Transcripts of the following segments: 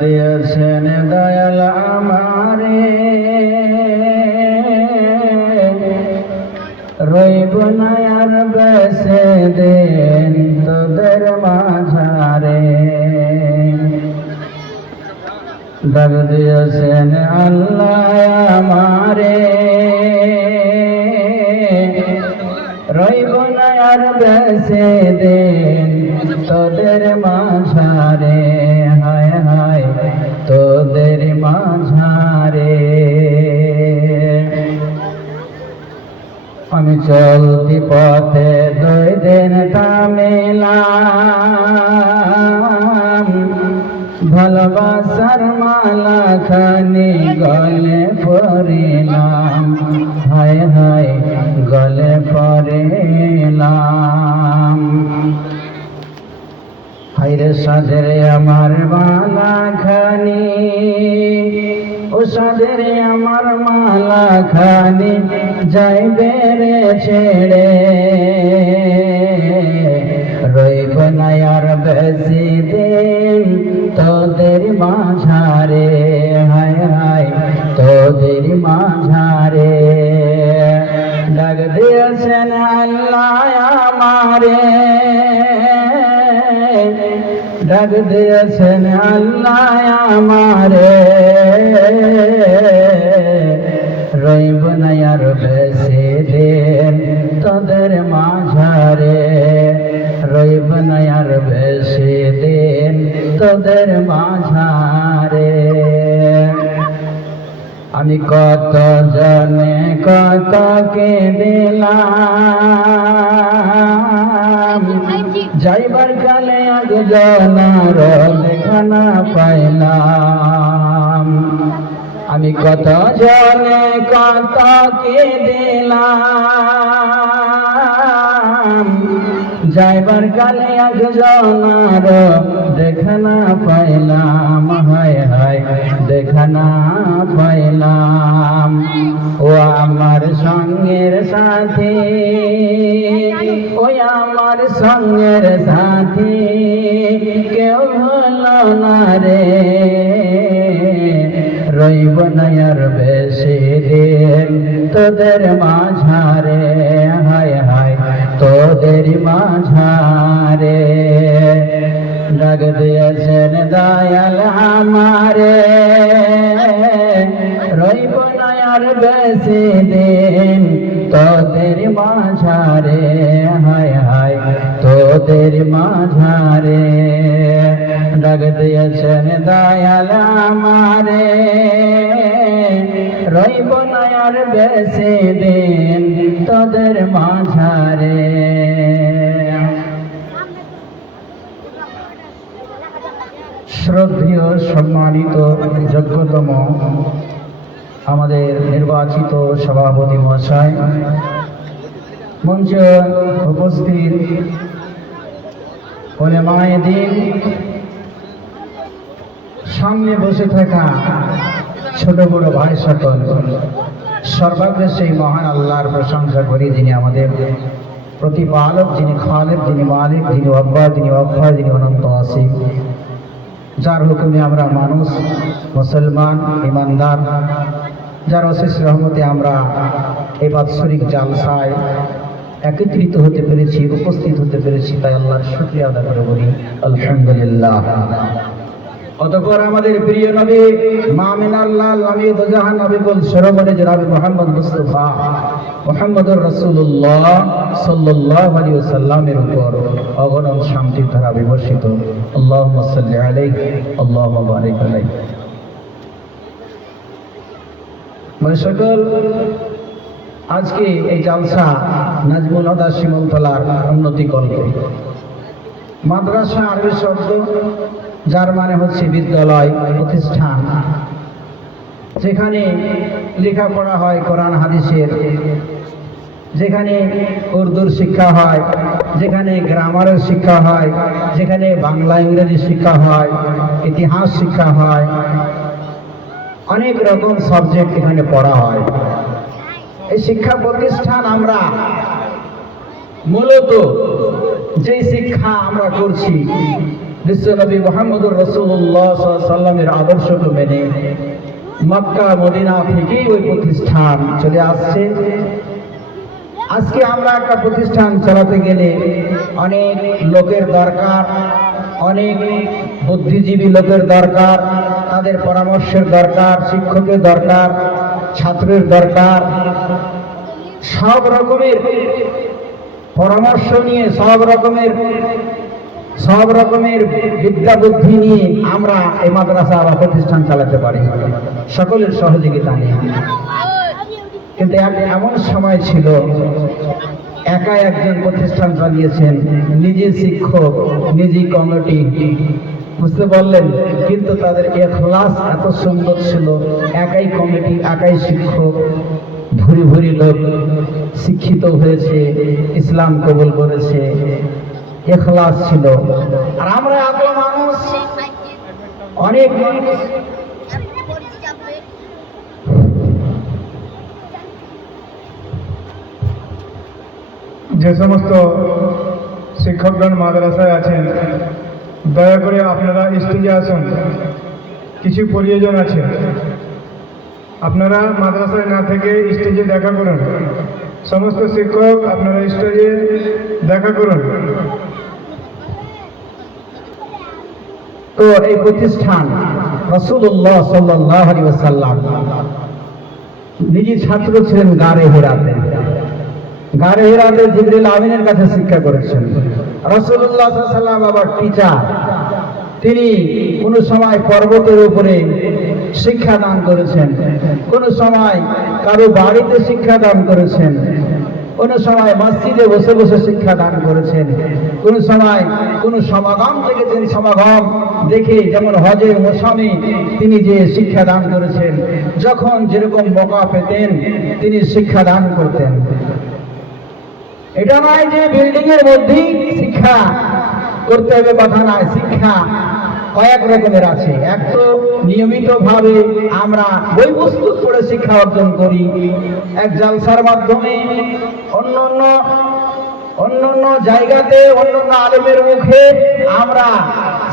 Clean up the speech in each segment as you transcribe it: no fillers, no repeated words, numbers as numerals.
দিয়েছেন দয়াল আমারে, রইব না আর বেঁচে দিন তোদের মাঝারে। ডাক দিয়েছেন আল্লাহ আমারে, রইব না আর বেঁচে দিন তোদের মাঝারে। হায় হায় তোদের মাঝারে। আমি চলতি পথে 2 দিন থামিলাম, ভালোবাসার মালা খানি গলে পরিলাম। হায় হায় গলে পরিলাম। হায়রে সাদের আমার মালা খানি, ও সাদের আমার মালা খানি যাইবে রে ছেড়ে। রইব না আর বেশি দিন তোদের মাঝারে। হায় হায় তোদের মাঝারে। ডাক দিয়েছেন আল্লাহ আমারে, ডাক দিয়েছেন আল্লাহ আমারে, রইব না আর বেশি দিন তোদের মাঝারে। রইব না আর বেশি দিন তোদের মাঝারে। আমি কত জনে কত কে দিলাম, যাইবার কালে একজনার দেখা না পাইলাম। আমি কত জনে কত কে দিলাম, যাইবার কালে একজনার দেখা না পাইলাম। হায় হায় দেখা না পাইলাম। ও আমার সঙ্গের সাথী, ও আমার সঙ্গের সাথী, কেউ হলো না রে। রইব না আর বেশি দিন তোদের মাঝারে। হায় হায় তোদের মাঝারে। ডাক দিয়েছেন দয়াল আমারে, রইব না আর বেশি দিন তোদের মাঝারে। হায় হায় তোদের মাঝারে। ডাক দিয়েছেন দয়াল আমারে, রইব না আর বেশি দিন তোদের মাঝারে। শ্রদ্ধেয় সম্মানিত যোগ্যতম আমাদের নির্বাচিত সভাপতি মহাশয়, মঞ্চে উপস্থিত উলেমায়ে দ্বীন, সামনে বসে থাকা ছোট বড় ভাই সকল, সর্বাগ্রে সেই মহান আল্লাহর প্রশংসা করি যিনি আমাদের প্রতিপালক, যিনি খালেক, যিনি মালিক, যিনি আব্বা, যিনি অক্ষয়, যিনি অনন্ত আসীম, যার হুকুমে আমরা মানুষ, মুসলমান, ইমানদার, যার অশেষ রহমতে আমরা এই বাৎসরিক জালসায় একত্রিত হতে পেরেছি, উপস্থিত হতে পেরেছি, তাই আল্লাহর শুকরিয়া আদায় করে বলি আলহামদুলিল্লাহ। অতঃপর আমাদের প্রিয় নবী মামিনাল্লাহ নবী দুজাহান নবী কুল সরবরে জনাব মুহাম্মদ মুস্তাফা মুহাম্মদুর রাসূলুল্লাহ সাল্লাল্লাহু আলাইহি ওয়াসাল্লামের উপর অগণন শান্তির ধারা বিবর্ষিত। আল্লাহুম্মা সাল্লি আলাইহি আল্লাহুম্মা বারিক আলাইহি। সকল, আজকে এই জালসা নাজমুল হুদা শিমুলতলার উন্নতি কল্প। মাদ্রাসা আরবি শব্দ, যার মানে হচ্ছে বিদ্যালয়, প্রতিষ্ঠান, যেখানে লেখাপড়া হয় কোরআন হাদিসের, যেখানে উর্দুর শিক্ষা হয়, যেখানে গ্রামারের শিক্ষা হয়, যেখানে বাংলা ইংরেজি শিক্ষা হয়, ইতিহাস শিক্ষা হয়, অনেক রকম সাবজেক্ট এখানে পড়া হয়। এই শিক্ষা প্রতিষ্ঠান আমরা মূলত যে শিক্ষা আমরা করছি, বিশ্বনবী মুহাম্মদুর রাসূলুল্লাহ সাল্লাল্লাহু আলাইহি সাল্লামের আদর্শকে মেনে মক্কা মদিনা থেকেই ওই প্রতিষ্ঠান চলে আসছে। আজকে আমরা একটা প্রতিষ্ঠান চালাতে গেলে অনেক লোকের দরকার, অনেক বুদ্ধিজীবী লোকের দরকার, তাদের পরামর্শের দরকার, শিক্ষকের দরকার, ছাত্রের দরকার। সব রকমের পরামর্শ নিয়ে, সব রকমের বিদ্যা বুদ্ধি নিয়ে আমরা এই মাদ্রাসা বা প্রতিষ্ঠান চালাতে পারি, সকলের সহযোগিতা নিয়ে। কিন্তু এমন সময় ছিল, একা একজন প্রতিষ্ঠান চালিয়েছেন, নিজে শিক্ষক, নিজে কমিটি, বুঝতে পারলেন? কিন্তু তাদের ইখলাস এত সুন্দর ছিল, একাই কমিটি, একাই শিক্ষক, ভুরি ভুরি লোক শিক্ষিত হয়েছে, ইসলাম কবুল করেছে, ইখলাস ছিল। আর আমরা এত মানুষ, অনেক মানুষ, যে সমস্ত শিক্ষকগণ মাদ্রাসায় আছেন, দয়া করে আপনারা স্টেজে আসুন, কিছু প্রয়োজন আছে। আপনারা মাদ্রাসায় না থেকে স্টেজে দেখা করুন। সমস্ত শিক্ষক আপনারা স্টেজে দেখা করুন। তো এই প্রতিষ্ঠান রাসূলুল্লাহ সাল্লাল্লাহু আলাইহি ওয়াসাল্লাম নিজে ছাত্র ছিলেন গারে হেরাতে। গারে হেরাতে জিবরিল আমিনের কাছে শিক্ষা করেছেন। রাসূলুল্লাহ সাল্লাল্লাহু আলাইহি ওয়াসাল্লাম আবার টিচার, তিনি কোন সময় পর্বতের উপরে শিক্ষা দান করেছেন, কোন সময় কারো বাড়িতে শিক্ষা দান করেছেন, কোন সময় মসজিদে বসে বসে শিক্ষা দান করেছেন, কোন সময় কোন সমাগম দেখেছেন, সমাগম দেখে, যেমন হজের মৌসুমে তিনি যে শিক্ষা দান করেছেন, যখন যেরকম মৌকা পেতেন তিনি শিক্ষা দান করতেন। এটা নয় যে বিল্ডিং এর মধ্যেই শিক্ষা করতে হবে, কথা নয়। শিক্ষা কয়েক রকমের আছে। এক তো নিয়মিত ভাবে আমরা বই পুস্তক পড়ে শিক্ষা অর্জন করি, এক জালসার মাধ্যমে, অন্য জায়গাতে, অন্য আলেমের মুখে আমরা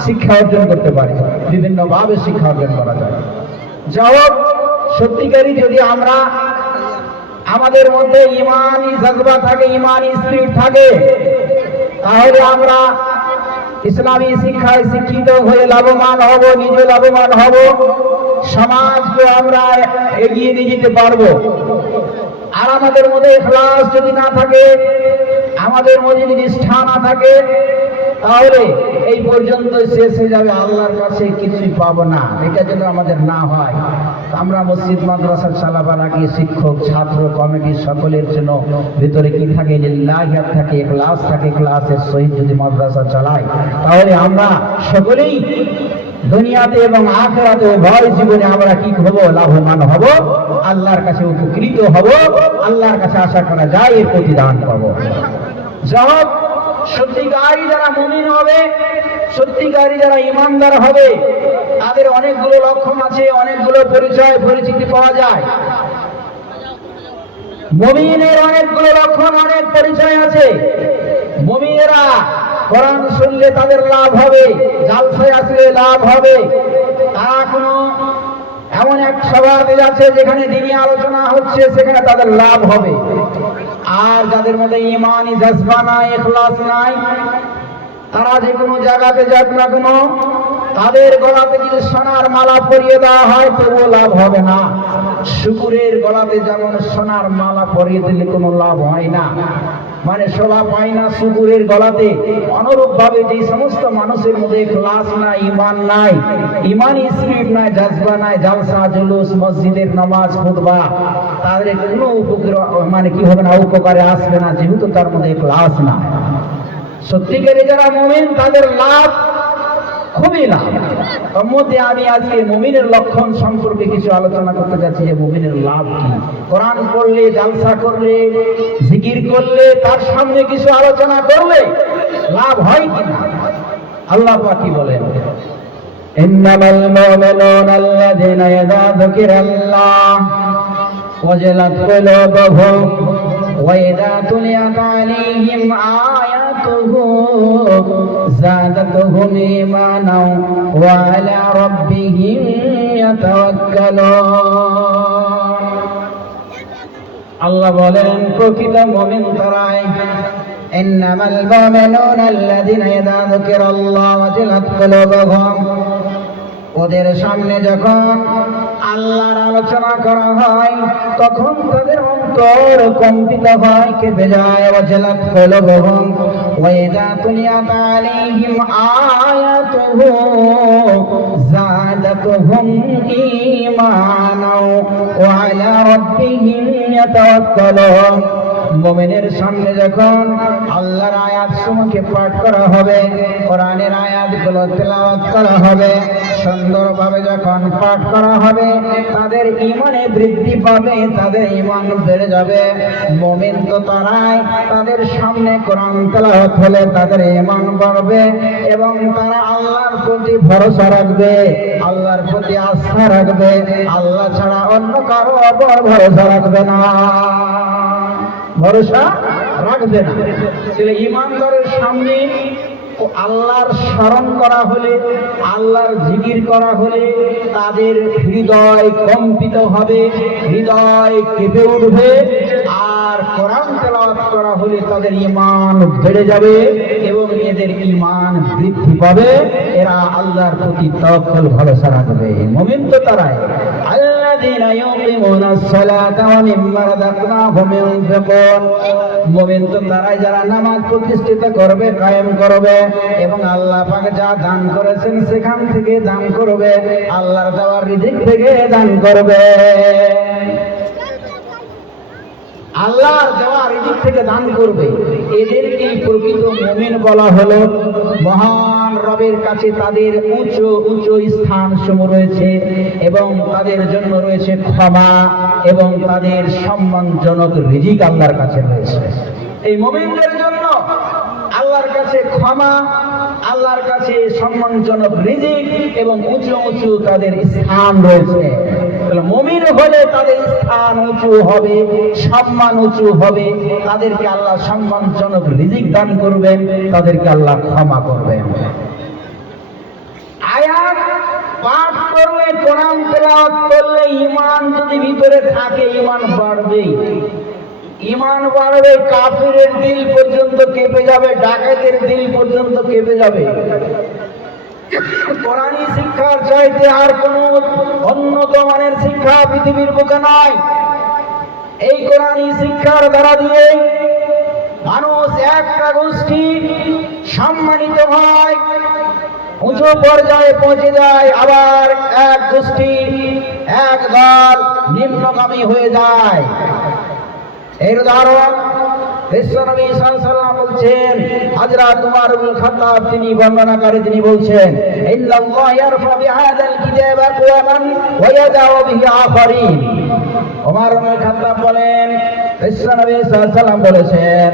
শিক্ষা অর্জন করতে পারি। বিভিন্ন ভাবে শিক্ষা অর্জন করা যায়। যা হোক, সত্যিকারী যদি আমরা, আমাদের মধ্যে ইমানি জজবা থাকে, ইমানি স্পিরিট থাকে, তাহলে আমরা ইসলামী শিক্ষায় শিক্ষিত হয়ে লাভবান হব, নিজে লাভবান হব, সমাজকে আমরা এগিয়ে নিয়ে যেতে পারবো। আর আমাদের মধ্যে ইখলাস যদি না থাকে, আমাদের মধ্যে যদি নিষ্ঠা না থাকে, তাহলে এই পর্যন্ত শেষ হয়ে যাবে, আল্লাহর কাছে কিছুই পাবো না। এটা যেন আমাদের না হয়। আমরা মসজিদ মাদ্রাসা চালাবার আগে শিক্ষক, ছাত্র, কমিটি সকলের জন্য ভিতরে কি থাকে? লিল্লাহিয়াত থাকে, ইখলাস থাকে। ইখলাসের সহিত যদি মাদ্রাসা চালাই, তাহলে আমরা সকলেই দুনিয়াতে এবং আখিরাতে উভয় জীবনে আমরা কি হব? লাভবান হব, আল্লাহর কাছে উপকৃত হব, আল্লাহর কাছে আশা করা যায় এর প্রতিদান পাবো। যখন সত্যিকারী যারা মুমিন হবে, সত্যিকারী যারা ইমানদার হবে, তাদের অনেকগুলো লক্ষণ আছে, অনেকগুলো পরিচয়, পরিচিতি পাওয়া যায়। মুমিনের অনেকগুলো লক্ষণ, অনেক পরিচয় আছে। মুমিনেরা কোরআন শুনলে তাদের লাভ হবে, জালসায় আসলে লাভ হবে। তারা কোনো এমন এক সভাতে যাচ্ছে যেখানে দিনী আলোচনা হচ্ছে, সেখানে তাদের লাভ হবে। আর যাদের মধ্যে ইমানি জজবা নাই, ইখলাস নাই, তারা যে কোনো জায়গাতে যাক না কেন, তাদের গলাতে যদি সোনার মালা পরিয়ে দেওয়া হয় তবুও লাভ হবে না। শুকুরের গলাতে যেমন সোনার মালা পরিয়ে দিলে কোনো লাভ হয় না, মানে শোভা পায় না শুকুরের গলাতে, অনুরূপ ভাবে যে সমস্ত মানুষের মধ্যে ইখলাস নাই, ইমান নাই, ইমানি স্পিরিট নাই, জজবা নাই, জালসা জুলুস, মসজিদের নামাজ, খুতবা, তাদের কোনো মানে কি হবে না, উপকারে আসবে না, যেহেতু তার মধ্যে ইখলাস নাই। সত্যিকারে যারা মুমিন, তাদের লাভ খুবই লাভ। তার মধ্যে আমি আজকে মুমিনের লক্ষণ সম্পর্কে কিছু আলোচনা করতে যাচ্ছি, যে মুমিনের লাভ কি। কোরআন পড়লে, জালসা করলে, জিকির করলে, তার সামনে কিছু আলোচনা করলে লাভ হয় কিনা? আল্লাহ পাক কি বলেন? ইন্নামাল মুমিনুনা আল্লাযীনা ইযা যুকিরাল্লাহ ওয়াজিলাত কুলুবুহুম ওয়া ইযা তুলিয়াত আলাইহিম আয়াতুহু زادتهم إيمانا وعلى ربهم يتوكلون আল্লাহ বলেন প্রকৃত মুমিন তারাই ইন্নামাল মুমিনুনা আল্লাযীনা ইযা যুকিরাল্লাহু ওয়াজিলাত কুলুবুহুম ওদের সামনে যখন আল্লাহর আলোচনা করা হয় তখন তাদের অন্তর কম্পিত হয়, কেঁপে যায়। ওয়াজিলাত কুলুবুহুম ওয়া ইযা তুলিয়াত আলাইহিম আয়াতুহু যাদাতুহুম ঈমানাও ওয়া আলা রাব্বিহিম ইয়াতাওয়াক্কালুন মুমিনের সামনে যখন আল্লাহর আয়াতসমূহকে পাঠ করা হবে, কোরআনের আয়াতগুলো তেলাওয়াত করা হবে, সুন্দরভাবে যখন পাঠ করা হবে তাদের ঈমানে বৃদ্ধি পাবে, তাদের ঈমান বেড়ে যাবে। মুমিন তো তারাই তাদের সামনে কোরআন তেলাওয়াত হলে তাদের ঈমান বাড়বে এবং তারা আল্লাহর প্রতি ভরসা রাখবে, আল্লাহর প্রতি আস্থা রাখবে, আল্লাহ ছাড়া অন্য কারো উপর ভরসা রাখবে না, ভরসা রাখবে না। তাহলে ঈমানদারের সামনে আল্লাহর স্মরণ করা হলে, আল্লাহর জিকির করা হলে তাদের হৃদয় কম্পিত হবে, হৃদয় কেঁপে উঠবে। আর কোরআন তেলাওয়াত করা হলে তাদের ঈমান বেড়ে যাবে এবং এদের ঈমান বৃদ্ধি পাবে, এরা আল্লাহর প্রতি তাওয়াক্কুল ভরসা রাখবে। মুমিন তো তারাই আল্লাযীনা ইউকিমুনাস সালাতা ওয়া মিম্মা রাযাকনাহুম ইউনফিকুন মুমিন তো তারাই যারা নামাজ প্রতিষ্ঠিত করবে, কায়েম করবে এবং আল্লাহ পাক যা দান করেছেন সেখান থেকে দান করবে, আল্লাহর দেওয়া রিজিক থেকে দান করবে, আল্লাহর দেওয়া রিজিক থেকে দান করবে। এদেরকে প্রকৃত মুমিন বলা হলো। মহান রবের কাছে তাদের উঁচু উঁচু স্থান সমূহ রয়েছে এবং তাদের জন্য রয়েছে ক্ষমা এবং তাদের সম্মানজনক রিজিক আল্লাহর কাছে রয়েছে। এই মুমিনদের জন্য আল্লাহর কাছে ক্ষমা, আল্লাহর কাছে সম্মানজনক রিজিক এবং উঁচু উঁচু তাদের স্থান রয়েছে। মুমিন হলে তাদের স্থান উঁচু হবে, সম্মান উঁচু হবে, তাদেরকে আল্লাহ সম্মানজনক রিজিক দান করবেন, তাদেরকে আল্লাহ ক্ষমা করবেন। আয়াত পাঠ করলে, কোরআন তেলাওয়াত করলে ঈমান যদি ভিতরে থাকে ঈমান বাড়বে, ঈমান বাড়বে। কাফিরের দিল পর্যন্ত কেঁপে যাবে, ডাকাতের দিল পর্যন্ত কেঁপে যাবে। কোরআনী শিক্ষার চাইতে আর কোন উন্নত মানের শিক্ষা পৃথিবীর বুকে নয়। এই কোরআনী শিক্ষার দ্বারা দিয়ে মানুষ একটা গোষ্ঠী সম্মানিত হয়, উঁচু পর্যায়ে পৌঁছে যায়, আবার এক গোষ্ঠী, এক দল নিম্নগামী হয়ে যায়। এর উদাহরণ বিশ্বনবী সাল্লাল্লাহু আলাইহি ওয়াসাল্লাম বলছেন, হযরত উমর ইবনে খাত্তাব তিনি বর্ণনাকারী, তিনি বলছেন, ইন্নাল্লাহ ইয়ারফা বিহাযাল কিতাবা আকওয়ামান ওয়া ইয়াদাউ বিহি আখারিন। উমর ইবনে খাত্তাব বলেন, বিশ্বনবী সাল্লাল্লাহু আলাইহি ওয়াসাল্লাম বলেছেন,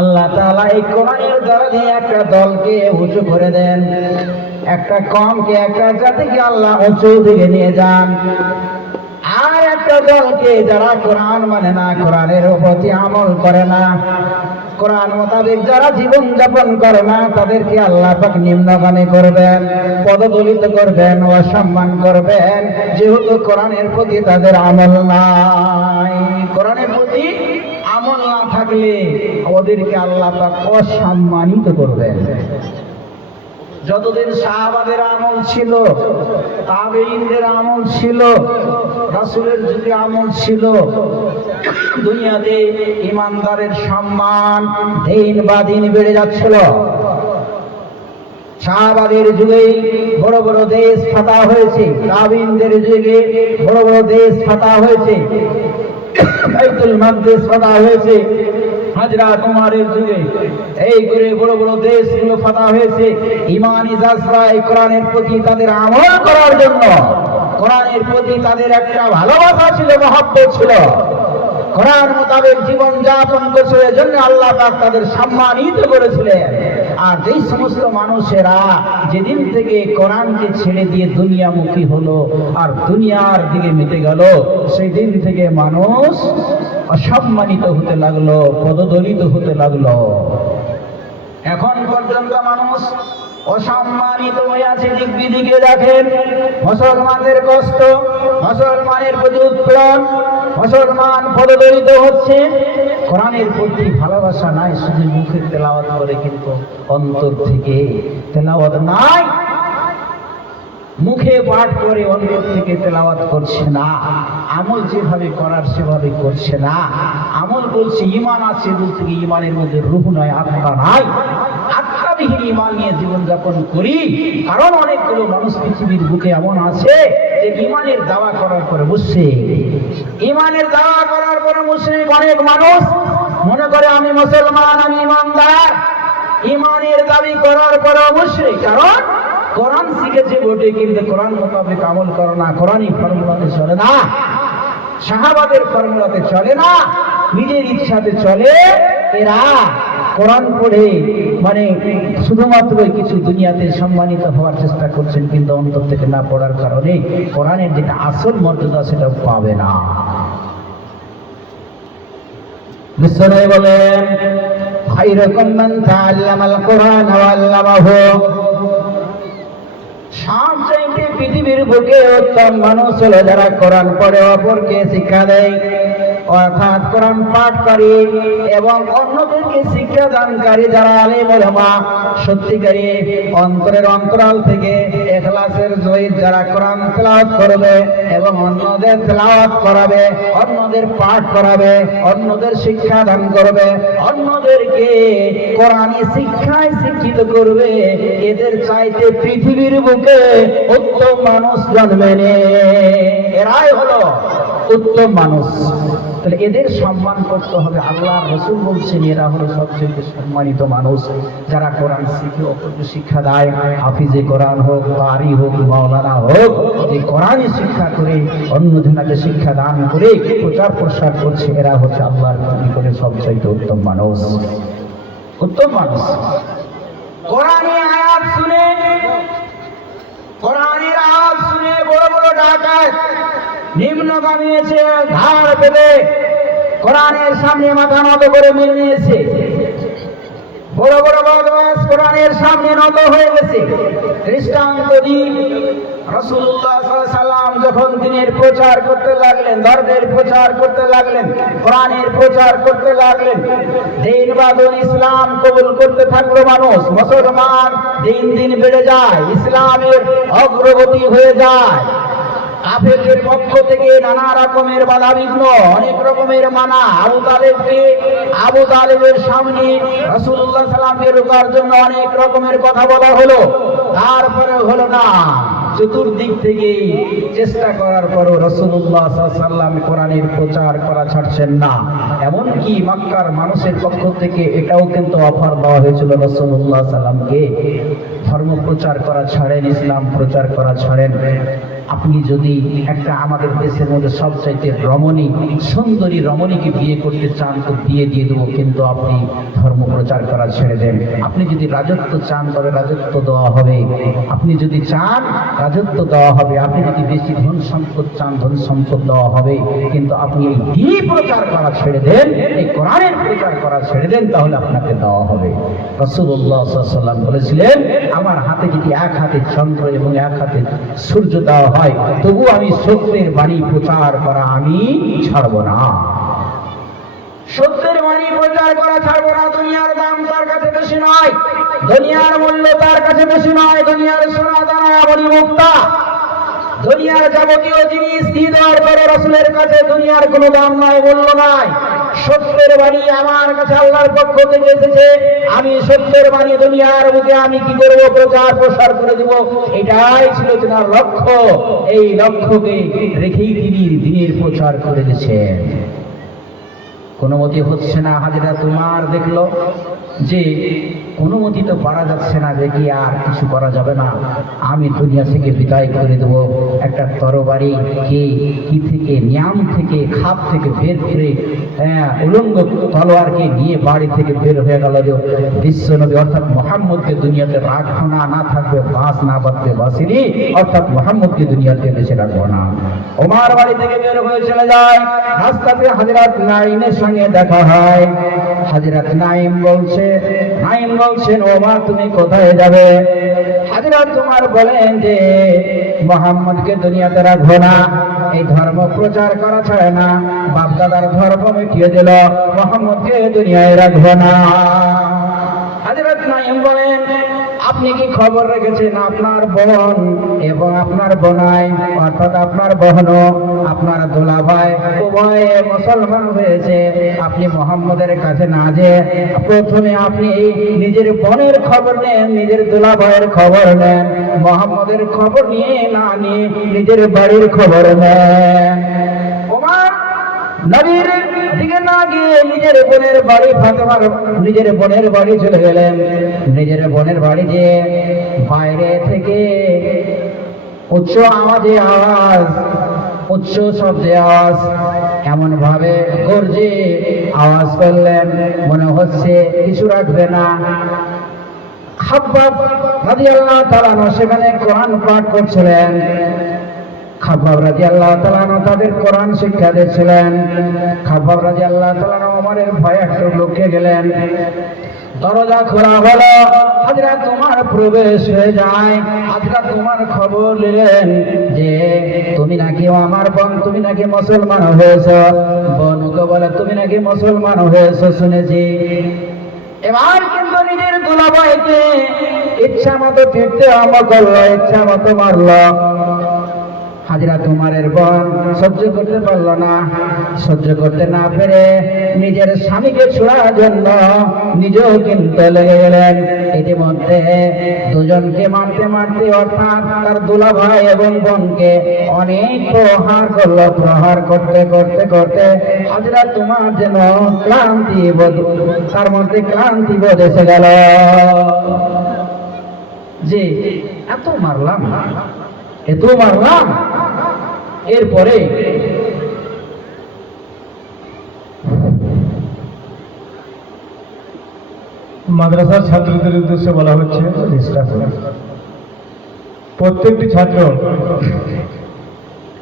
আল্লাহ তাআলা এই কোরআনের দ্বারা দিয়ে একটা দলকে উঁচু করে দেন, একটা কমকে, একটা জাতিকে আল্লাহ উঁচু দিকে নিয়ে যান। আর একটা দলকে যারা কোরআন মানে না, কোরআনের প্রতি আমল করে না, কোরআন মোতাবেক যারা জীবন যাপন করে না, তাদেরকে আল্লাহ পাক নিম্নগামী করবেন, পদদলিত করবেন, অসম্মান করবেন, যেহেতু কোরআনের প্রতি তাদের আমল নাই। কোরআনের প্রতি আমল না থাকলে ওদেরকে আল্লাহ পাক অসম্মানিত করবেন। যতদিন সাহাবাদের আমল ছিল, তাবেঈনদের আমল ছিল, রাসূলের যুগে আমল ছিল, দুনিয়াতে ঈমানদারের সম্মান দিন বা দিন বেড়ে যাচ্ছিল। সাহাবাদের যুগে বড় বড় দেশ ফাতা হয়েছে, তাবেঈনদের যুগে বড় বড় দেশ ফাতা হয়েছে, বাইতুল মাকদিস ফাতা হয়েছে, হযরত উমরের যুগে এই করে বড় বড় দেশগুলো ফাতা হয়েছে। ঈমানি জাজবায় কোরআনের প্রতি তাদের আমল করার জন্য, কোরআনের প্রতি তাদের একটা ভালোবাসা ছিল, মহব্বত ছিল, কোরআন মোতাবেক জীবন যাপন করছে, এজন্য আল্লাহ পাক তাদের সম্মানিত করেছিলেন। আর যেই সমস্ত মানুষেরা যেদিন থেকে কোরআনকে ছেড়ে দিয়ে দুনিয়ামুখী হলো আর দুনিয়ার দিকে মেতে গেল, সেই দিন থেকে মানুষ অসম্মানিত হতে লাগলো, পদদলিত হতে লাগলো। এখন পর্যন্ত মানুষ অসম্মানিত হয়ে আছে। দিক বিদিকে দেখেন, মুসলমানদের কষ্ট, মুসলমানের প্রতি উৎপীড়ন, মুসলমান পদদলিত হচ্ছে। কোরআনের প্রতি ভালোবাসা নাই, শুধু মুখে তেলাওয়াত করে কিন্তু অন্তর থেকে তেলাওয়াত নাই। মুখে পাঠ করে অন্তর থেকে তেলাওয়াত করছে না, আমল যেভাবে করার সেভাবে করছে না। আমল বলছে ঈমান আছে, বলছে কি ঈমানের মধ্যে রূহ নয়, আত্মা নাই। আত্মাবিহীন ঈমান নিয়ে জীবনযাপন করি। কারণ অনেকগুলো মানুষ পৃথিবীর বুকে এমন আছে যে ঈমানের দাওয়া করার পরে মুশরিক, ঈমানের দাওয়া করার পরে মুশরিক। অনেক মানুষ মনে করে আমি মুসলমান, আমি ঈমানদার, ঈমানের দাবি করার পরে মুশরিক। কারণ কোরআন শিখেছে বটে, কিন্তু কোরআন মোতাবেক আমল করে না, কোরআনই ফর্মুলাতে চলে না, সাহাবাদের ফর্মুলাতে চলে না, নিজের ইচ্ছাতে চলে। এরা কোরআন পড়ে মানে শুধুমাত্র কিছু দুনিয়াতে সম্মানিত হওয়ার চেষ্টা করছেন, কিন্তু অন্তর থেকে না পড়ার কারণে কোরআনের যেটা আসল মর্যাদা সেটা পাবে না। বিশ্বনবী বলেন, খায়রুকুম মান তাআল্লামাল কুরআন ওয়া আল্লামাহু। সবচেয়ে পৃথিবীর বুকে উত্তম মানুষ হলো যারা কোরআন পড়ে অপরকে শিক্ষা দেয়, অর্থাৎ কোরআন পাঠ করে এবং অন্যদেরকে শিক্ষা দানকারী, যারা আলেম ওলামা, সত্যিকারী অন্তরের অন্তরাল থেকে ইখলাসের সহিত যারা কোরআন তেলাওয়াত করবে এবং অন্যদের তেলাওয়াত করাবে, অন্যদের পাঠ করাবে, অন্যদের শিক্ষা দান করবে, অন্যদেরকে কোরআনী শিক্ষায় শিক্ষিত করবে, এদের চাইতে পৃথিবীর বুকে উত্তম মানুষ জন্মে নেই। এরাই হলো উত্তম মানুষ। তাহলে এদের সম্মান করতে হবে। আল্লাহ রাসূল বলছেন এরা হলো সবচেয়ে সম্মানিত মানুষ, যারা কোরআন শিখে অপরকে শিক্ষা দেয়। হাফিজে কোরআন হোক, কারি হোক, মাওলানা হোক, এই কোরআনই শিক্ষা করে অন্যজনকে শিক্ষা দান করে প্রচার প্রসার করছে, এরা হচ্ছে আল্লাহর নিকটে সবচেয়ে উত্তম মানুষ। উত্তম মানুষ কোরআনের আয়াত শুনে, কোরআনের আওয়াজ শুনে বড় বড় ডাকাত নিম্নগামী এসে ঘাড় পেতে কোরআনের সামনে মাথা নত করে মেনে নিয়েছে। বড় বড় বদমাশ কোরআনের সামনে নত হয়ে গেছে। দৃষ্টান্ত দিন, রাসূলুল্লাহ সাল্লাল্লাহু আলাইহি সাল্লাম যখন দিনের প্রচার করতে লাগলেন, ধর্মের প্রচার করতে লাগলেন, কোরআনের প্রচার করতে লাগলেন, দিন বাদল ইসলাম কবুল করতে থাকলো মানুষ, মুসলমান দিন দিন বেড়ে যায়, ইসলামের অগ্রগতি হয়ে যায়। কাফেরদের পক্ষ থেকে নানা রকমের বাধা বিঘ্ন, অনেক রকমের মানা। আবু তালেবের সামনে রাসূলুল্লাহ সাল্লাল্লাহু আলাইহি সাল্লামকে রোকার জন্য অনেক রকমের কথা বলা হলো, তারপরে হলো না। চতুর্দিক থেকে চেষ্টা করার পরও রাসূলুল্লাহ সাল্লাল্লাহু আলাইহি সাল্লাম কোরআনের প্রচার করা ছাড়ছেন না। এমনকি মক্কার মানুষের পক্ষ থেকে এটাও কিন্তু অফার দেওয়া হয়েছিল রাসূলুল্লাহ সাল্লাল্লাহু আলাইহি সাল্লামকে, ধর্ম প্রচার করা ছাড়েন, ইসলাম প্রচার করা ছাড়েন। আপনি যদি একটা আমাদের দেশের মধ্যে সবচাইতে রমণী, সুন্দরী রমণীকে বিয়ে করতে চান তো দিয়ে দেবো, কিন্তু আপনি ধর্ম প্রচার করা ছেড়ে দেন। আপনি যদি রাজত্ব চান তবে রাজত্ব দেওয়া হবে, আপনি যদি চান রাজত্ব দেওয়া হবে, আপনি যদি বেশি ধন সম্পদ চান ধন সম্পদ দেওয়া হবে, কিন্তু আপনি এই দিন প্রচার করা ছেড়ে দেন, এই কোরআনের প্রচার করা ছেড়ে দেন, তাহলে আপনাকে দেওয়া হবে। রাসূলুল্লাহ সাল্লাল্লাহু আলাইহি ওয়াসাল্লাম বলেছিলেন, আমার হাতে যদি এক হাতে চন্দ্র এবং এক হাতে সূর্য দেওয়া হয়, তবু আমি সত্যের বাণী প্রচার করা আমি ছাড়ব না। সত্যের বাণী প্রচার করা ছাড়ব না। দুনিয়ার দাম তার কাছে বেশি নয়, দুনিয়ার মূল্য তার কাছে বেশি নয়। দুনিয়ার সোনা দানা বলি মুক্তা, দুনিয়ার যাবতীয় জিনিস দিয়ে দেওয়ার পরে রাসূলের কাছে দুনিয়ার কোনো দাম নাই, মূল্য নাই। সত্যের বাণী আমার কাছে আল্লাহর পক্ষ থেকে এসেছে, আমি সত্যের বাণী দুনিয়ার বুকে আমি কি করব, প্রচার প্রসার করে দেব। এটাই ছিল তার লক্ষ্য। এই লক্ষ্যকে রেখেই তিনি দিনের প্রচার করে দিয়েছেন। কোনো মতে হচ্ছে না, হাজিরা তোমার দেখলো যে কোনো মতি তো পারা যাচ্ছে না, দেখি আর কিছু করা যাবে না, আমি দুনিয়া থেকে বিদায় করে দেব। একটা তরবারি কে কি থেকে, নিয়াম থেকে, খাপ থেকে বের করে উলঙ্গ তলোয়ারকে নিয়ে বাড়ি থেকে বের হয়ে গেল। যে বিশ্বনবী অর্থাৎ মুহাম্মদকে দুনিয়াতে রাখবো না, না থাকবে বাস, না বাঁধবে বাসিনি, অর্থাৎ মুহাম্মদকে দুনিয়াতে বেঁচে রাখবো না। ওমর বাড়ি থেকে বের হয়ে চলে যায়, রাস্তাতে হযরত নাঈমের সঙ্গে দেখা হয়। হযরত নাঈম বলছে, নাইম বলছেন, ও মা তুমি কোথায় যাবে? হযরত উমর বলেন যে মুহাম্মদকে দুনিয়াতে রাখবো না, এই ধর্ম প্রচার করা ছাড়ে না, বাপ দাদার ধর্ম মিটিয়ে দিল, মুহাম্মদকে দুনিয়ায় রাখবো না। হযরত নাইম বলেন, আপনি কি খবর রেখেছেন আপনার বোন এবং আপনার বোনাই, অর্থাৎ আপনার বোন আপনার দুলাভাই উভয়ে মুসলমান হয়েছে, আপনি মুহাম্মদের কাছে না যে প্রথমে আপনি নিজের বোনের খবর নেন, নিজের দুলাভাইয়ের খবর নেন, মুহাম্মদের খবর নিয়ে না নিয়ে নিজের বাড়ির খবর নেন। ওমর নবীর দিকে না গিয়ে নিজের বোনের বাড়ি ফাতেমার নিজের বোনের বাড়ি চলে গেলেন। নিজের বোনের বাড়ি যে বাইরে থেকে উচ্চ আওয়াজে আওয়াজ, উচ্চ শব্দে আওয়াজ, এমন ভাবে গর্জে আওয়াজ করলেন মনে হচ্ছে কিছু রাখবে না। খাব্বাব রাদিয়াল্লাহু তাআলা সেখানে কোরআন পাঠ করছিলেন। খাব্বাব রাদিয়াল্লাহু তাআলা তাদের কোরআন শিক্ষা দিচ্ছিলেন। খাব্বাব রাদিয়াল্লাহু তাআলা ওমরের ভয়ে একটু লুকিয়ে গেলেন। দরজা খোলা হলো, হযরত উমর প্রবেশ হয়ে যায়। হযরত উমর খবর নিলেন যে তুমি নাকি আমার বোন, তুমি নাকি মুসলমান হয়েছো। বোনকে বলে তুমি নাকি মুসলমান হয়েছো শুনেছি। এবার কিন্তু নিজের দুলাভাইকে ইচ্ছা মতো ফিরতে আরম্ভ করলো, ইচ্ছা মতো মারলো। হযরত উমরের বোন সহ্য করতে পারল না, সহ্য করতে না পেরে নিজের স্বামীকে ছোড়ার জন্য নিজেও কিন্তু লেগে গেলেন। ইতিমধ্যে দুজনকে মারতে মারতে, অর্থাৎ তার দুলাভাই এবং বোনকে অনেক প্রহার করলো। প্রহার করতে করতে করতে হযরত উমর যেন ক্লান্তি বোধ, তার মধ্যে ক্লান্তি বোধ এসে গেল যে এত মারলাম, এত মারলাম, এরপরে মাদ্রাসার ছাত্রদের উদ্দেশ্যে বলা হচ্ছে, প্রত্যেকটি ছাত্র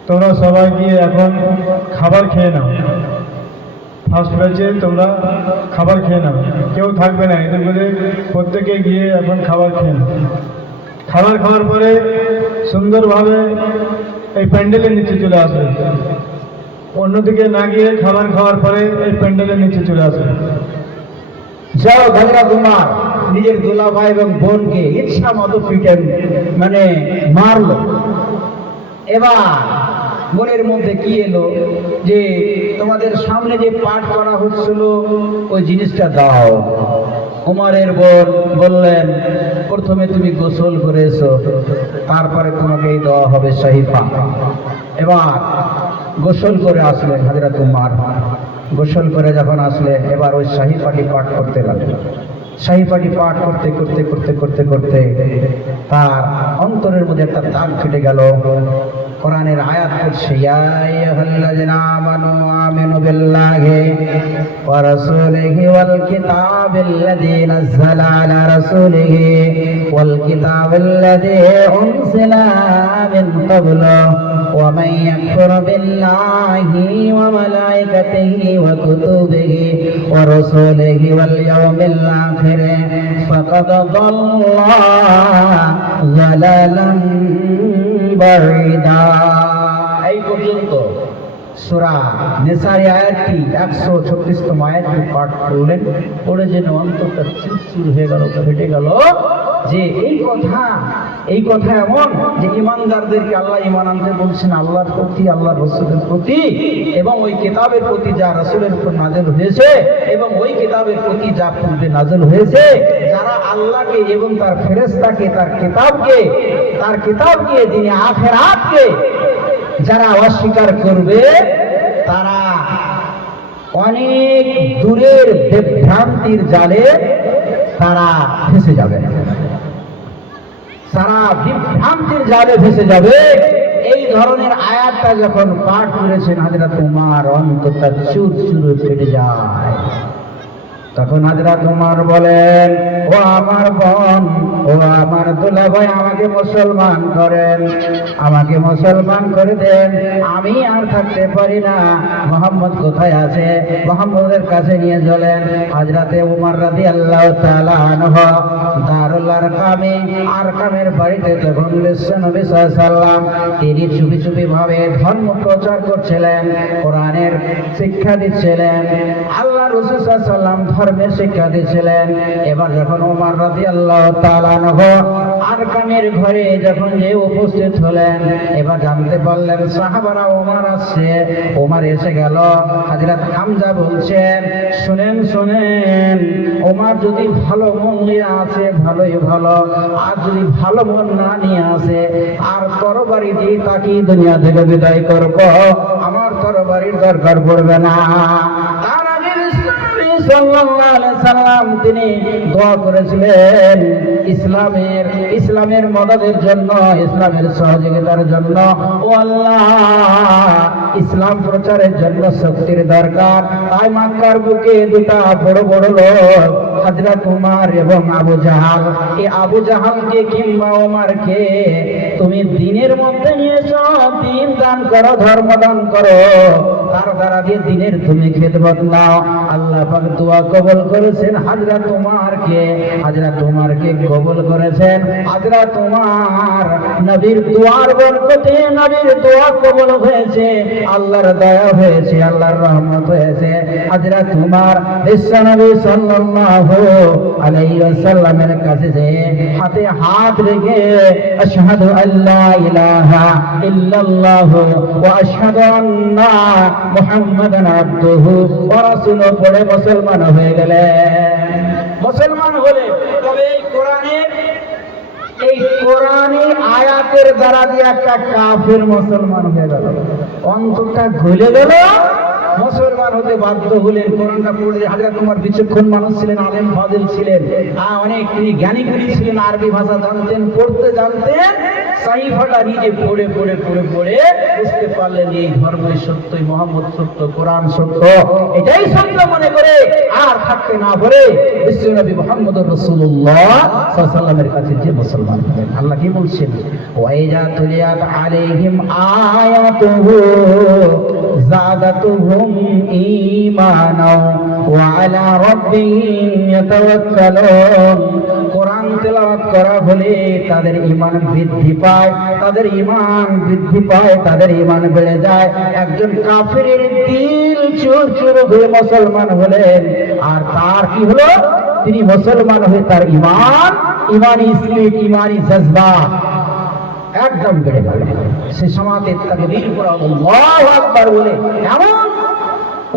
তোমরা সবাই গিয়ে এখন খাবার খেয়ে নাও। ফার্স্ট ব্যাচে তোমরা খাবার খেয়ে নাও, কেউ থাকবে না, এদের মধ্যে প্রত্যেকে গিয়ে এখন খাবার খেয়ে নাও। খাবার খাওয়ার পরে সুন্দরভাবে এই প্যান্ডেলের নিচে চলে আসবে। অন্যদিকে না গিয়ে খাবার খাওয়ার পরে এই প্যান্ডেলের নিচে চলে আসবে। যাও হযরত উমর নিজের দুলাভাই এবং বোনকে ইচ্ছা মতো পিটেন, মানে মারলো। এবার মনের মধ্যে কি এলো যে তোমাদের সামনে যে পাঠ করা হচ্ছিল ওই জিনিসটা দাও। উমরের বোন বললেন, প্রথমে তুমি গোসল করেছো, তারপরে তোমাকে দেওয়া হবে সাহিফা। এবার গোসল করে আসলেন হযরত উমর। গোসল করে যখন আসলেন, এবার ওই সাহিফাটি পাঠ করতে লাগলেন। সাহিফাটি পাঠ করতে করতে করতে করতে করতে তার অন্তরের মধ্যে একটা তার কেটে গেল। কোরআনের আয়াত পড়ছে, ইয়া আইয়ুহাল্লাযিনা আমানু আমিনু বিল্লাহি ওয়া রাসূলিহি ওয়াল কিতাবিল্লাযী নাযালা আলা রাসূলিহি ওয়াল কিতাবিল্লাযী উনজিলা মিন ক্বাবলু ওয়া মান ইয়াকফুর বিল্লাহি ওয়া মালাইকাতিহি ওয়া কুতুবিহি ওয়া রাসূলিহি ওয়াল ইয়াউমিল আখির ফাকাদ দাল্লা যালালান বাঈদা। এই পর্যন্ত সূরা নিসার আয়াতটি 136তম আয়াতটি পাঠ করলেন। পড়ে যেন অন্তরটা চুরচুর হয়ে গেল, ফেটে গেল যে এই কথা এমন যে ইমানদারদেরকে আল্লাহ ইমান আনতে বলছেন আল্লাহর প্রতি, আল্লাহর রাসূলের প্রতি এবং ওই কিতাবের প্রতি যা রাসূলের উপর নাযিল হয়েছে এবং ওই কিতাবের প্রতি যা পূর্বে নাযিল হয়েছে। যারা আল্লাহকে এবং তার ফেরেশতাকে, তার কিতাবকে দিনে আখিরাতকে যারা অস্বীকার করবে, তারা অনেক দূরের বিভ্রান্তির জালে তারা ফেসে যাবে, সারা বিভ্রান্তির জালে ফেসে যাবে। এই ধরনের আয়াতটা যখন পাঠ করেছেন হযরত উমর, অন্তরটা চুরচুর ফেটে যায়। তখন হযরত উমর বলেন, ও আমার বোন, ও আমার দুলা ভাই আমাকে মুসলমান করেন, আমাকে মুসলমান করে দেন, আমি আর থাকতে পারি না। মোহাম্মদ কোথায় আছে? মোহাম্মদের কাছে নিয়ে চলেন। হযরতে উমর রাদিয়াল্লাহু তাআলা আনহু দারুল আরকামের বাড়িতে তখন বিশ্বনবী সাল্লাল্লাহু আলাইহি সাল্লাম তিনি চুপি চুপি ভাবে ধর্ম প্রচার করছিলেন, কোরআনের শিক্ষা দিচ্ছিলেন, আল্লাহ রাসূল সাল্লাল্লাহু আলাইহি সাল্লাম ধর্মের শিক্ষা দিচ্ছিলেন। এবার যখন উমর রাদিয়াল্লাহু তাআলা আনহু আরকামের ঘরে যখন যে উপস্থিত হলেন, এবার জানতে পারলেন সাহাবারা ওমর আসছে। ওমর এসে গেল। হযরত হামজা বলছেন, শুনেন শুনেন, ওমর যদি ভালো মন নিয়ে আসে ভালোই ভালো, আর যদি ভালো মন না নিয়ে আসে আর তরবারি দিয়ে তাকে দুনিয়া থেকে বিদায় করব, আমার তরবারির দরকার পড়বে না। তার আগে বিশ্বনবী সাল্লাল্লাহু আলাইহি সাল্লাম তিনি দোয়া করেছিলেন ইসলামের মদদের জন্য, ইসলামের সহযোগিতার জন্য। ও আল্লাহ, ইসলাম প্রচারের জন্য শক্তির দরকার। তাই মক্কার বুকে দুটা বড় বড় লোক হযরত উমর এবং আবু জাহাল, এই আবু জাহালকে কিংবা ওমরকে তুমি দ্বীনের মধ্যে নিয়েছো, দ্বীন দান করো, ধর্ম দান করো, তার দ্বারা দিয়ে দ্বীনের তুমি খেদমত নাও। আল্লাহ পাক দোয়া কবুল করেছেন হযরত উমরকে কবুল করেছেন। হযরত উমর নবীর দুআর বরকতে নবীর দোয়া কবুল হয়েছে, আল্লাহর দয়া হয়েছে, আল্লাহর রহমত হয়েছে। হযরত উমর বিশ্বনবী সাল্লাল্লাহু আলাইহি ওয়াসাল্লামের কাছে যে হাতে হাত রেখে আশহাদু আল্লা ইলাহা ইল্লাল্লাহু ওয়া আশহাদু আন্না মুহাম্মাদান আবদুহু ওয়া রাসূলুহু পড়ে মুসলমান হয়ে গেলেন। মুসলমান হলে তবে এই কোরআনী আয়াতের দ্বারা দিয়ে একটা কাফের মুসলমান হয়ে গেল, অন্তরটা গলে গেল, মুসলমান হতে বাধ্য হলেন। কোরআনটা পড়ে হযরত উমর বিচক্ষণ মানুষ ছিলেন, আলেম ফাজিল ছিলেন, অনেক জ্ঞানী গুণী ছিলেন, আরবি ভাষা জানতেন, পড়তে জানতেন। সাহিফাটা নিজে পড়ে পড়ে পড়ে পড়ে বুঝতে পারলেন এই ধর্মই সত্যই, মুহাম্মদ সত্য, কোরআন সত্য, এটাই সত্য মনে করে আর থাকতে না পারে বিশ্বনবী মুহাম্মদুর রাসূলুল্লাহ সাল্লাল্লাহু আলাইহি ওয়াসাল্লামের কাছে যে মুসলমান হলেন। আল্লাহ কি বলছেন? ওয়াইজা তুলিয়াত আলাইহিম আয়াতুহু যাদাতুহুম ঈমানা ওয়া আলা রাব্বিহিম ইয়াতাওয়াক্কালুন। কোরআন তেলাওয়াত করা হলে তাদের ঈমান বৃদ্ধি পায়, তাদের ঈমান বৃদ্ধি পায়, তাদের ঈমান বেড়ে যায়। একজন কাফিরের দিল চুর চুর হয়ে মুসলমান হলেন, আর তার কি হলো? তিনি মুসলমান হয়ে তার ঈমানি স্পিরিট, ঈমানি জজবা একদম বেড়ে গেল। সে সমাজে তাকবীর পড়া হলো, আল্লাহু আকবার বলে এমন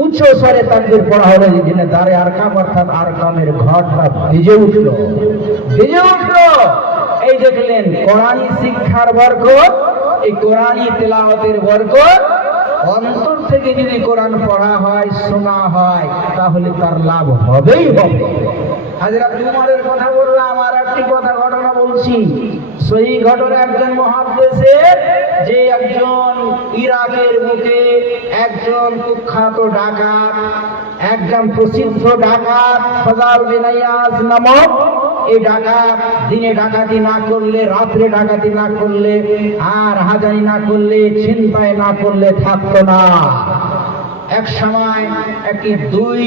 উচ্চ স্বরে তাকবীর পড়া হলো যে দিনে দাঁড়ে আরকাম অর্থাৎ আরকামের ঘরটা ভিজে উঠলো। এই দেখলেন কোরআনী শিক্ষার বরকত, এই কোরআনী তেলাওয়াতের বরকত। অন্তর থেকে যদি কোরআন পড়া হয়, শোনা হয়, তাহলে তার লাভ হবেই হবে। হযরত উমরের কথা বললাম, আর একটি ঘটনা বলছি। সেই ঘটনা একজন মুহাদ্দিসের, যে একজন ইরাকের বুকে একজন কুখ্যাত ডাকাত, একজন প্রসিদ্ধ ডাকাত ফজল বিন ইয়াজ নামক এই ডাকাত দিনে ডাকাতি না করলে, রাত্রে ডাকাতি না করলে, আর হাজারি না করলে, ছিনতাই না করলে থাকতো না। এক সময় একটি দুই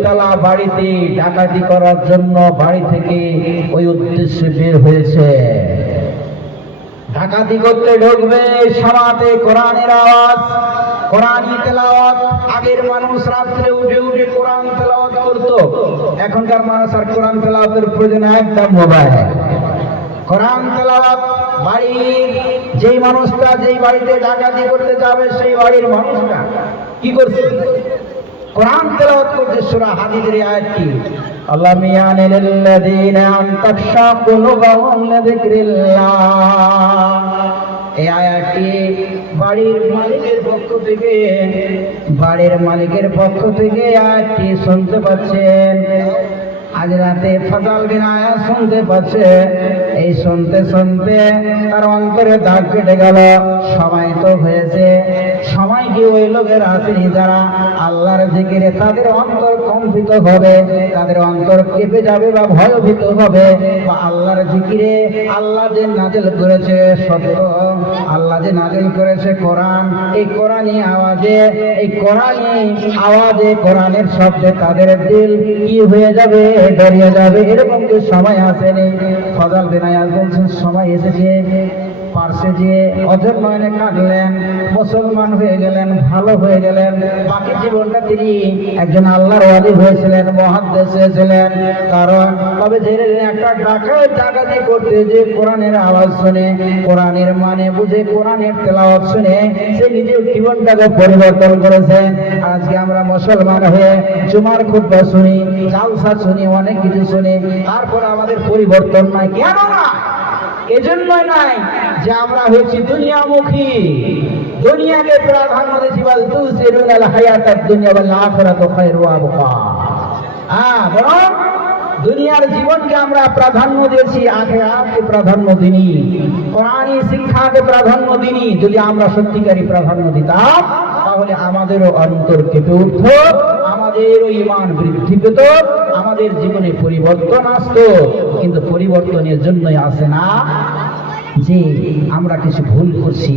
তলা বাড়িতে ডাকাতি করার জন্য বাড়ি থেকে ওই উদ্দেশ্যে বের হয়েছে। ডাকাতি করতে ঢুকবে, সামাতে কোরআনের আওয়াজ, কোরআনী তেলাওয়াত। আগের মানুষ রাত্রে উঠে উঠে কোরআন তেলাওয়াত করতো, এখনকার মানুষ আর কোরআন তেলাওয়াতের প্রয়োজন, একদম মোবাইল। কোরআন তেলাওয়াত বাড়ির যেই মানুষটা যেই বাড়িতে ডাকাতি করতে যাবে সেই বাড়ির মানুষটা কি করছে? কোরআন তেলাওয়াত করছে। সূরা হাদীদের আয়াতটি, আল্লাহ মিয়ানিল্লাযীনা আনতাখশা কুলুবুহুম লিযিকরিল্লাহ। এই আয়াতটি বাড়ির মালিকের পক্ষ থেকে আয়াতটি শুনতে পাচ্ছেন। আজ রাতে ফজল বিন ইয়াজ শুনতে পাচ্ছে। এই শুনতে শুনতে তার অন্তরে দাগ কেটে গেল। সময় তো হয়েছে, সময় কি ওই লোকের আসেনি যারা আল্লাহর জিকিরে তাদের অন্তর কম্পিত হবে, তাদের অন্তর কেঁপে যাবে বা ভয়ভীত হবে, বা আল্লাহর জিকিরে আল্লাহ যে নাজিল করেছে সত্য, আল্লাহ যে নাজিল করেছে কোরআন, এই কোরআনী আওয়াজে, এই কোরআনী আওয়াজে, কোরআনের শব্দে তাদের দিল কি হয়ে যাবে, ডরিয়ে যাবে। এরকম কি সময় আসেনি? ফজল বিন আয়াজ বলছেন সময় এসেছে। পার্শ্বে যে অজর নয়নে কাটলেন, মুসলমান হয়ে গেলেন, ভালো হয়ে গেলেন, বাকি জীবনটা তিনি একজন আল্লাহর ওয়ালি হয়েছিলেন, মুহাদ্দিস হয়েছিলেন। কারণ তবে জেনে নিন, একটা ডাকাতি করতে যে কোরআনের আওয়াজ শুনে, কোরআনের মানে বুঝে, কোরআনের তেলাওয়াত শুনে সে নিজের জীবনটাকে পরিবর্তন করেছে। আজকে আমরা মুসলমান হয়ে জুমার খুতবা শুনি, জালসা শুনি, অনেক কিছু শুনি, তারপর আমাদের পরিবর্তন নাই। কেন না? এজন্যই নাই যে আমরা হয়েছি দুনিয়ামুখী, দুনিয়াকে প্রাধান্য দিয়েছি। বল তুসিরুনাল হায়াতাদ দুনিয়া ওয়াল আখিরাতু খায়রু ওয়া আবকা। বরং দুনিয়ার জীবনকে আমরা প্রাধান্য দিয়েছি, আখিরাতকে প্রাধান্য দিইনি, কোরআনী শিক্ষাকে প্রাধান্য দিইনি। যদি আমরা সত্যিকারী প্রাধান্য দিতাম তাহলে আমাদেরও অন্তর কেঁপে উঠত, আমাদেরও ঈমান বৃদ্ধি পেত, আমাদের জীবনে পরিবর্তন আসতো। কিন্তু পরিবর্তনের জন্যই আসে না যে আমরা কিছু ভুল করছি,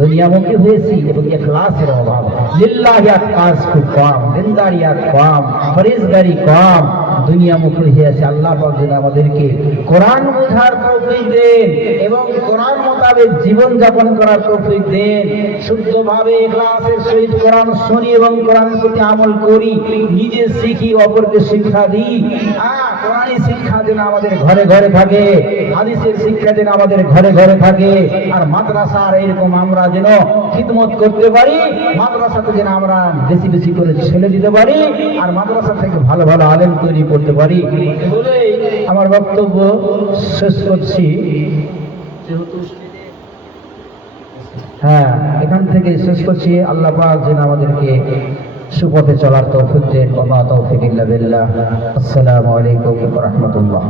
দুনিয়ামুখী হয়েছি এবং ইখলাসের অভাব, লিল্লাহিয়াত কাজ খুব কম, দিনদারিয়াত কম, ফরিজগারি কম, দুনিয়ামুখী হয়েছে। আল্লাহ পাক যেন আমাদেরকে কোরআন বোঝার তৌফিক দেন এবং কোরআন মোতাবেক জীবন যাপন করার তৌফিক দেন। শুদ্ধভাবে ইখলাসের সহিত কোরআন শুনি এবং কোরআনের প্রতি আমল করি, নিজে শিখি, অপরকে শিক্ষা দিই। কোরআনী শিক্ষা যেন আমাদের ঘরে ঘরে থাকে, হাদিসের শিক্ষা যেন আমাদের ঘরে ঘরে থাকে। আর মাদ্রাসার এরকম আমরা যেন খিদমত করতে পারি, মাদ্রাসাতে যেন আমরা বেশি বেশি করে ছেলে দিতে পারি, আর মাদ্রাসা থেকে ভালো ভালো আলেম তৈরি করতে পারি। বলে আমার বক্তব্য শেষ করছি। এখান থেকে শেষ করছি। আল্লাহ পাক যেন আমাদেরকে সুপথে চলার তৌফিক দেন। ওয়া মা তৌফিক ইল্লা বিল্লাহ। আসসালামু আলাইকুম ওয়া রাহমাতুল্লাহ।